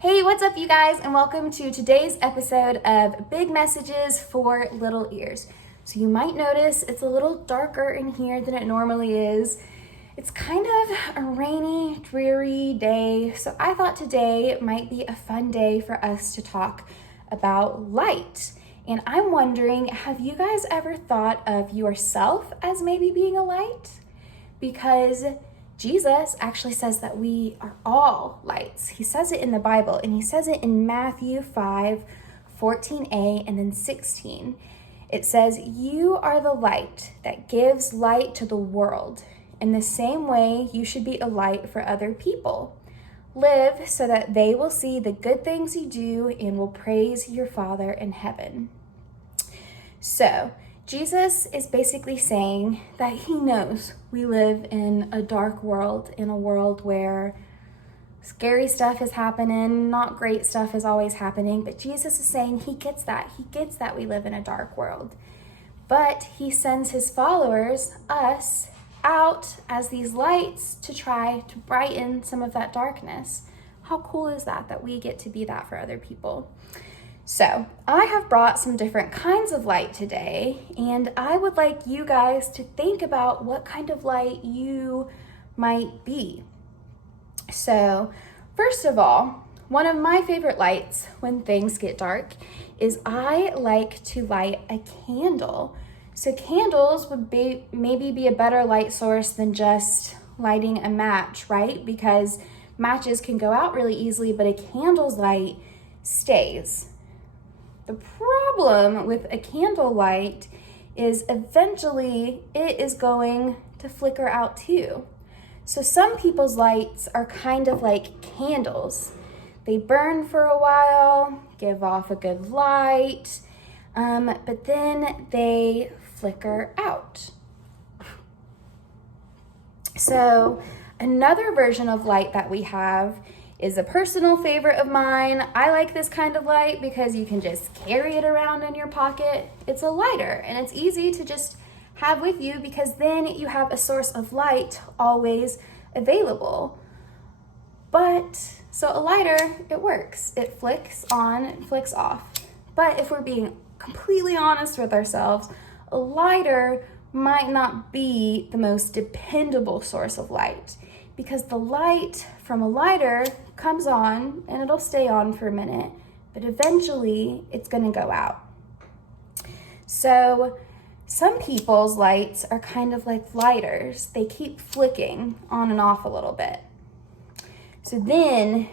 Hey, what's up, you guys, and welcome to today's episode of Big Messages for Little Ears. So you might notice it's a little darker in here than it normally is. It's kind of a rainy, dreary day, so I thought today might be a fun day for us to talk about light. And I'm wondering, have you guys ever thought of yourself as maybe being a light? Because Jesus actually says that we are all lights. He says it in the Bible, and he says it in Matthew 5:14a and then 16. It says, "You are the light that gives light to the world. In the same way, you should be a light for other people. Live so that they will see the good things you do and will praise your Father in heaven." So, Jesus is basically saying that he knows we live in a dark world, in a world where scary stuff is happening, not great stuff is always happening, but Jesus is saying he gets that. He gets that we live in a dark world. But he sends his followers, us, out as these lights to try to brighten some of that darkness. How cool is that we get to be that for other people? So I have brought some different kinds of light today, and I would like you guys to think about what kind of light you might be. So first of all, one of my favorite lights when things get dark is I like to light a candle. So candles would maybe be a better light source than just lighting a match, right? Because matches can go out really easily, but a candle's light stays. The problem with a candle light is eventually it is going to flicker out too. So some people's lights are kind of like candles. They burn for a while, give off a good light, but then they flicker out. So another version of light that we have is a personal favorite of mine. I like this kind of light because you can just carry it around in your pocket. It's a lighter, and it's easy to just have with you because then you have a source of light always available. So a lighter, it works. It flicks on and flicks off. But if we're being completely honest with ourselves, a lighter might not be the most dependable source of light, because the light from a lighter comes on and it'll stay on for a minute, but eventually it's gonna go out. So some people's lights are kind of like lighters. They keep flicking on and off a little bit. So then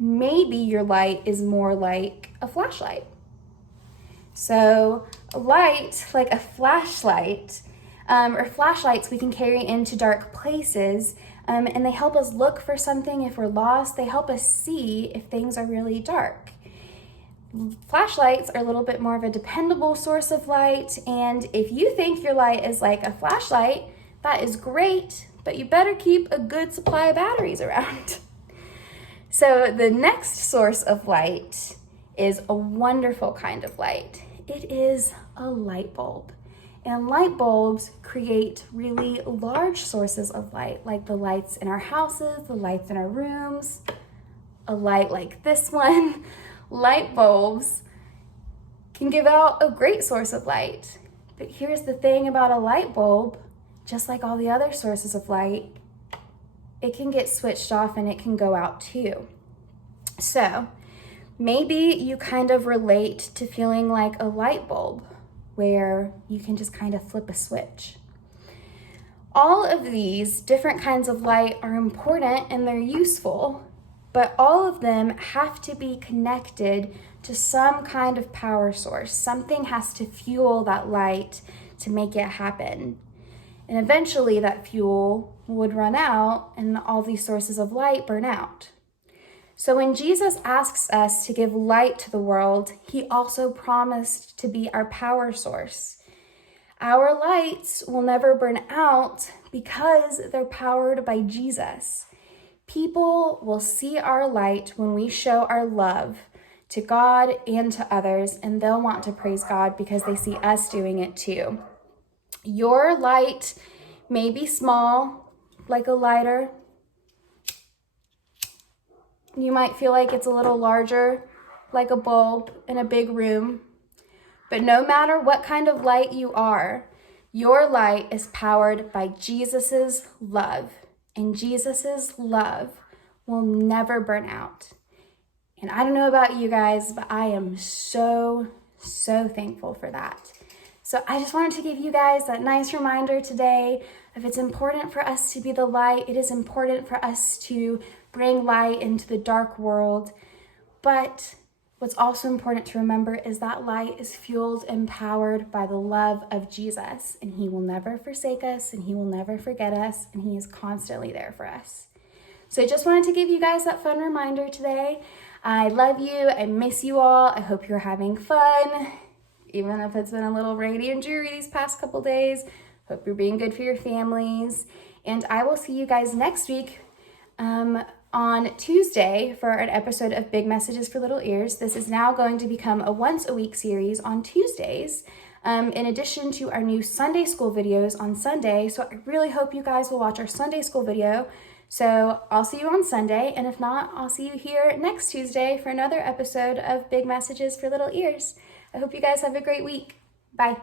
maybe your light is more like a flashlight. So a light, like a flashlight, or flashlights we can carry into dark places, and they help us look for something if we're lost. They help us see if things are really dark. Flashlights are a little bit more of a dependable source of light, and if you think your light is like a flashlight, that is great, but you better keep a good supply of batteries around. So the next source of light is a wonderful kind of light. It is a light bulb. And light bulbs create really large sources of light, like the lights in our houses, the lights in our rooms, a light like this one. Light bulbs can give out a great source of light. But here's the thing about a light bulb, just like all the other sources of light, it can get switched off and it can go out too. So maybe you kind of relate to feeling like a light bulb, where you can just kind of flip a switch. All of these different kinds of light are important and they're useful, but all of them have to be connected to some kind of power source. Something has to fuel that light to make it happen. And eventually that fuel would run out and all these sources of light burn out. So when Jesus asks us to give light to the world, he also promised to be our power source. Our lights will never burn out because they're powered by Jesus. People will see our light when we show our love to God and to others, and they'll want to praise God because they see us doing it too. Your light may be small, like a lighter. You might feel like it's a little larger, like a bulb in a big room. But no matter what kind of light you are, your light is powered by Jesus's love. And Jesus's love will never burn out. And I don't know about you guys, but I am so thankful for that. So I just wanted to give you guys that nice reminder today of it's important for us to be the light. It is important for us to bring light into the dark world. But what's also important to remember is that light is fueled and powered by the love of Jesus. And he will never forsake us, and he will never forget us, and he is constantly there for us. So I just wanted to give you guys that fun reminder today. I love you. I miss you all. I hope you're having fun, even if it's been a little rainy and dreary these past couple days. Hope you're being good for your families. And I will see you guys next week on Tuesday for an episode of Big Messages for Little Ears. This is now going to become a once-a-week series on Tuesdays, in addition to our new Sunday school videos on Sunday. So I really hope you guys will watch our Sunday school video. So I'll see you on Sunday, and if not, I'll see you here next Tuesday for another episode of Big Messages for Little Ears. I hope you guys have a great week. Bye.